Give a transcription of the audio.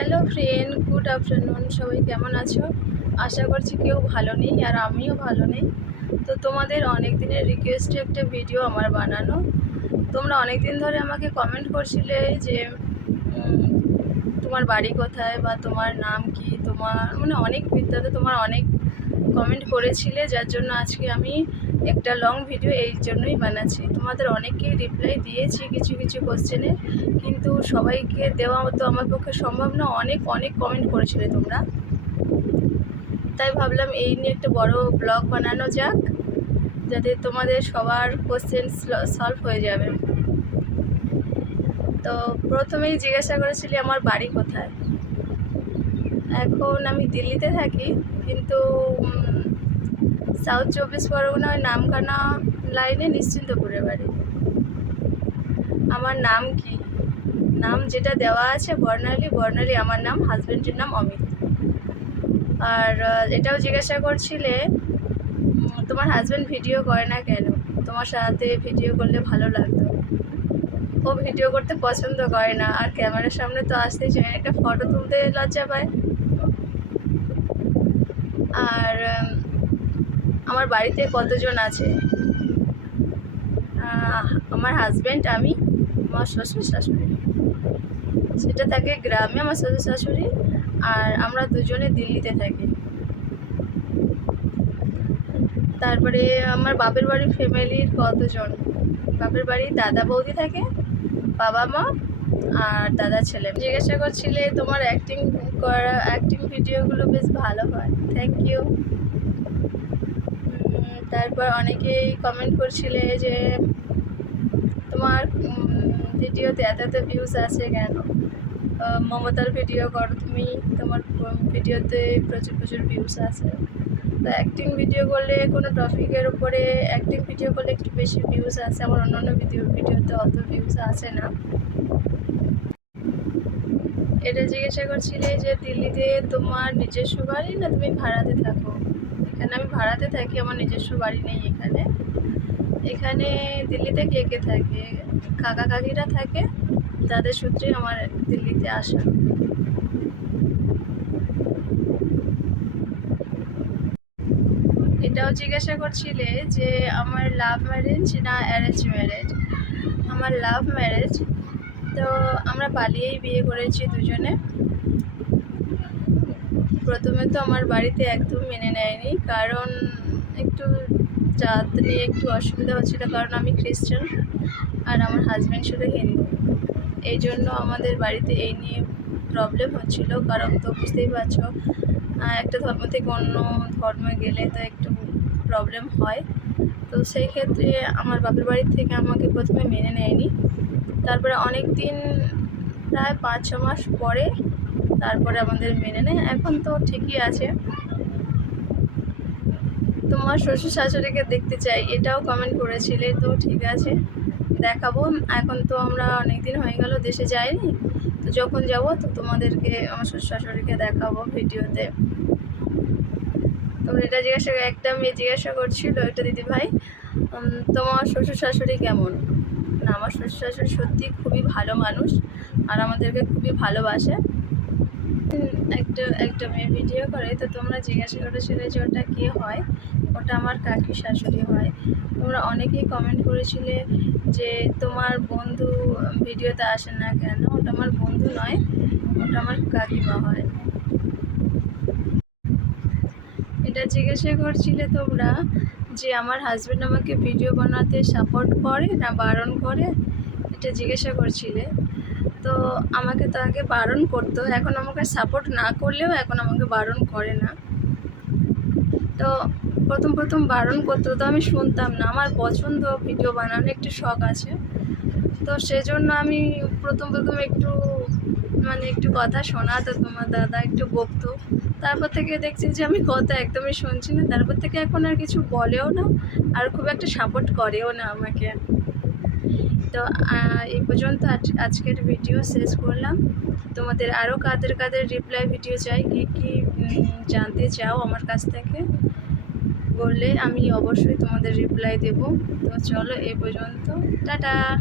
Hello friend good afternoon সবাই কেমন আছো? আশা করছি কেউ ভালো নেই আর আমিও ভালো নেই। তো তোমাদের অনেক দিনের রিকোয়েস্টে একটা ভিডিও আমার বানানো। তোমরা অনেক দিন ধরে আমাকে কমেন্ট করছিলে যে তোমার বাড়ি কোথায় বা তোমার নাম কি? তোমার মানে অনেক বিদ্যাতে তোমার অনেক কমেন্ট করেছিলে, যার জন্য আজকে আমি একটা লং ভিডিও এই জন্যই বানাচ্ছি। তোমাদের অনেককেই রিপ্লাই দিয়েছি কিছু কিছু কোশ্চেনে কিন্তু সবাইকে দেওয়া তো আমার পক্ষে সম্ভব না। অনেক অনেক কমেন্ট করেছিলে তোমরা। তাই ভাবলাম এই নিয়ে একটা বড় ব্লগ বানানো যাক, যাতে তোমাদের সবার কোশ্চেন সলভ হয়ে যাবে। তো প্রথমেই জিজ্ঞাসা করেছিলি আমার বাড়ি কোথায়? এখন আমি দিল্লিতে থাকি, কিন্তু সাউথ চব্বিশ পরগনা ওই নামখানা লাইনে নিশ্চিন্তপুরের বাড়ি। আমার নাম কি? নাম যেটা দেওয়া আছে বর্ণালী বর্ণালী আমার নাম হাজব্যান্ডের নাম অমিত। আর এটাও জিজ্ঞাসা করছিলে তোমার হাজব্যান্ড ভিডিও করে না কেন? তোমার সাথে ভিডিও করলে ভালো লাগতো। ও ভিডিও করতে পছন্দ করে না, আর ক্যামেরার সামনে তো আসতেই চায় একটা ফটো তুলতে লজ্জা পায়। আর আমার বাড়িতে কতজন আছে? আমার হাজব্যান্ড আমি, আমার শ্বশুর শাশুড়ি। সেটা থাকে গ্রামে আমার শ্বশুর শাশুড়ি, আর আমরা দুজনে দিল্লিতে থাকি। তারপরে আমার বাপের বাড়ির ফ্যামিলির কতজন? বাপের বাড়ি দাদা বৌদি থাকে, বাবা মা, আর দাদা ছেলে। জিজ্ঞাসা করছিলে তোমার অ্যাক্টিং করা অ্যাক্টিং ভিডিওগুলো বেশ ভালো হয়। থ্যাংক ইউ তারপর অনেকেই কমেন্ট করছিলে যে, তোমার ভিডিওতে এত এত ভিউজ আছে কেন? মমতার ভিডিও করো তুমি, তোমার ভিডিওতে প্রচুর প্রচুর ভিউজ আছে। তো অ্যাক্টিং ভিডিও করলে কোনো টপিকের উপরে অ্যাক্টিং ভিডিও করলে একটু বেশি ভিউজ আসে আমার অন্য অন্য ভিডিও ভিডিওতে অত ভিউজ আসে না। এটা জিজ্ঞাসা করছিলে যে, দিল্লিতে তোমার নিজস্ব বাড়ি না তুমি ভাড়াতে থাকো? এখানে আমি ভাড়াতে থাকি, আমার নিজস্ব বাড়ি নেই এখানে। এখানে দিল্লিতে কে কে থাকে? কাকা কাকিরা থাকে, তাদের সূত্রেই আমার দিল্লিতে আসা। এটাও জিজ্ঞাসা করছিলে যে আমার লাভ ম্যারেজ না অ্যারেঞ্জ ম্যারেজ আমার লাভ ম্যারেজ তো আমরা পালিয়েই বিয়ে করেছি দুজনে। প্রথমে তো আমার বাড়িতে একদম মেনে নেয়নি, কারণ একটু জাত নিয়ে একটু অসুবিধা হচ্ছিল, কারণ আমি খ্রিস্টান আর আমার হাজব্যান্ড শুধু হিন্দু। এই জন্য আমাদের বাড়িতে এই নিয়ে প্রবলেম হচ্ছিল, কারণ তো বুঝতেই পারছ একটা ধর্ম থেকে অন্য ধর্মে গেলে তো একটু প্রবলেম হয়। তো সেই ক্ষেত্রে আমার বাপের বাড়ি থেকে আমাকে প্রথমে মেনে নেয়নি। তারপরে অনেক দিন প্রায় পাঁচ ছ মাস পরে তারপরে আমাদের মেনে নেয়। এখন তো ঠিকই আছে। তোমার শ্বশুর শাশুড়িকে দেখতে চাই, এটাও কমেন্ট করেছিলে, তো ঠিক আছে। দেখাবো। এখন তো আমরা অনেক দিন হয়ে গেল, দেশে যাইনি। তো যখন যাব, তো তোমাদেরকে, আমার শ্বশুর শাশুড়িকে দেখাবো ভিডিওতে। তোমরা এটা জিজ্ঞাসা, একটা মেয়ে জিজ্ঞাসা করছিল, এটা দিদি ভাই তোমার শ্বশুর শাশুড়ি কেমন? না, আমার শ্বশুর শাশুড়ি সত্যি খুবই ভালো মানুষ, আর আমাদেরকে খুবই ভালোবাসে। একটা একটা মেয়ে ভিডিও করে, তো তোমরা জিজ্ঞাসা করেছিলে যে ওটা কে হয়? ওটা আমার কাকি শাশুড়ি হয়। তোমরা অনেকেই কমেন্ট করেছিলে যে তোমার বন্ধু ভিডিওতে আসে না কেন? ওটা আমার বন্ধু নয়, ওটা আমার কাকিমা হয়। এটা জিজ্ঞাসা করছিলে তোমরা যে আমার হাজব্যান্ড আমাকে ভিডিও বানাতে সাপোর্ট করে না বারণ করে? এটা জিজ্ঞাসা করছিলে, তো আমাকে তো আগে বারণ করতো, এখন আমাকে সাপোর্ট না করলেও এখন আমাকে বারণ করে না। তো প্রথম প্রথম বারণ করতো তো আমি শুনতাম না, আমার পছন্দ ভিডিও বানানোর একটু শখ আছে। তো সেজন্য আমি প্রথম প্রথম একটু মানে একটু কথা শোনাতো তোমার দাদা, একটু বকতো। তারপর থেকে দেখছি যে আমি কথা একদমই শুনছি না, তারপর থেকে এখন আর কিছু বলেও না, আর খুব একটা সাপোর্ট করেও না আমাকে। তো এই পর্যন্ত আজ- আজকের ভিডিও শেষ করলাম। তোমাদের আরও কাদের কাদের রিপ্লাই ভিডিও চাই, কী কী জানতে চাও আমার কাছ থেকে, বললে আমি অবশ্যই তোমাদের রিপ্লাই দেব। তো চলো এ পর্যন্ত। টাটা!